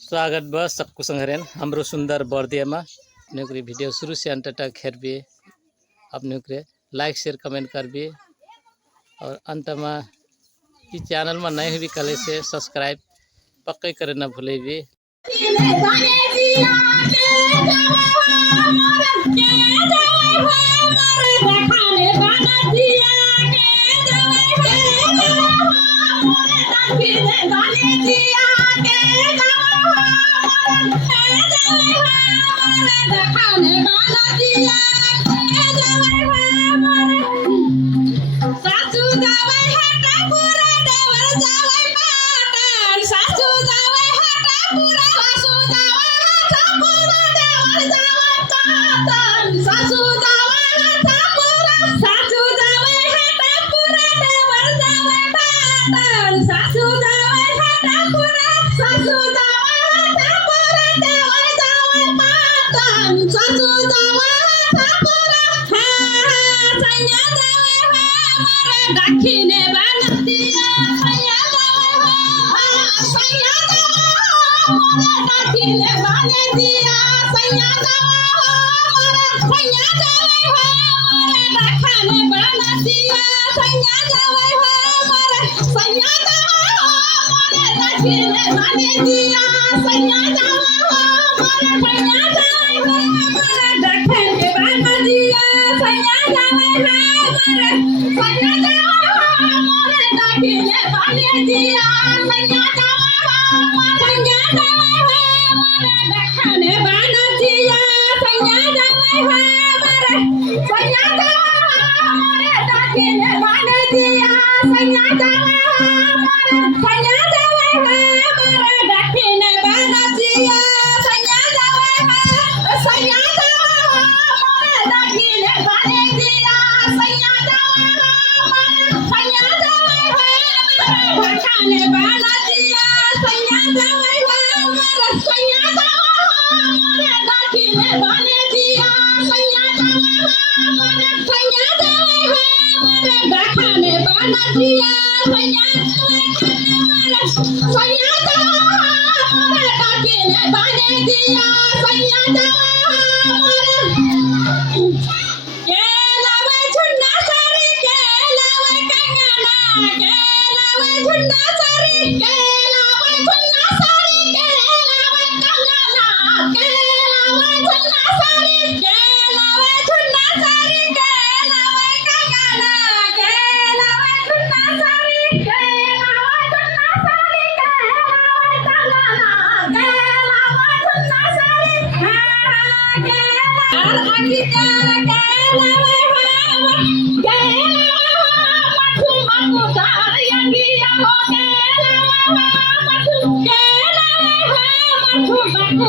स्वागत बस सबको संग्रहण हाम्रो सुंदर बर्दियामा अपने वीडियो शुरू से अंत तक हेर्बे अपने लाइक शेयर कमेंट करबे और अंत में इस चैनल में नए हुई कले से सब्सक्राइब पक्का करे न भूलेबे। डाकिले बाने दिया सैया जावा हो मोरे सैया जावे हो मोरे डाखाने बाना दिया सैया जावे हो मोरे सैया जावा हो मोरे डाकिले बाने दिया सैया जावा हो मोरे सैया जावे हो मोरे डाखाने बाना दिया सैया जावे हो मोरे सैया जावा हो मोरे डाकिले बाने दिया सैया जावा हो मोरे सैया जावे हो मोरे डाखाने बाना दिया सैया जावे हो मोरे सैया जावा हो मोरे डाकिले बाने दिया सैया जावे हो मोरे सैया जावे हो मोरे डाकिले बाना दिया सैया जावे हो सैया जावा हो मोरे डाकिले बाने दिया सैया जावा हो मोरे सैया जावे हो मोरे डाकिले बाना दिया सैया जावे हो मोरे सैया जावा हो मोरे डाकिले बाने दिया सैया जावा हो मोरे सैया जावे हो मोरे डाकिले बाना दिया सैया जावे हो मोरे सैया जावा हो मोरे डाकिले बाने दिया सैया जावा हो मोरे केलावे झुंडा सारी केलावे कंगना केलावे झुंडा सारी केलावे झुंडा सारी केलावे कंगना केलावे झुंडा सारी केलावे झुंडा सारी केलावे कंगना केलावे झुंडा सारी केलावे झुंडा सारी केलावे कंगना केलावे झुंडा सारी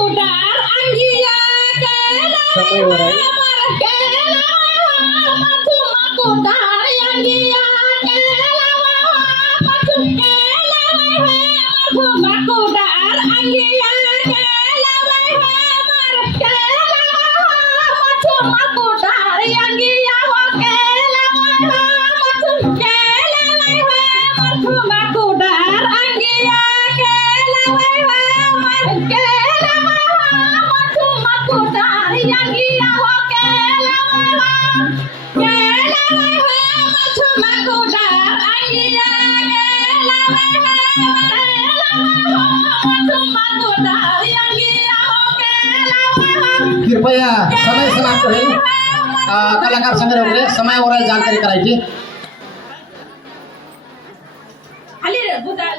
कृपया समय समाप्त होईल कलाकार संग्रह वगैरे समयावर जानकारी करायची आली रे बुधाल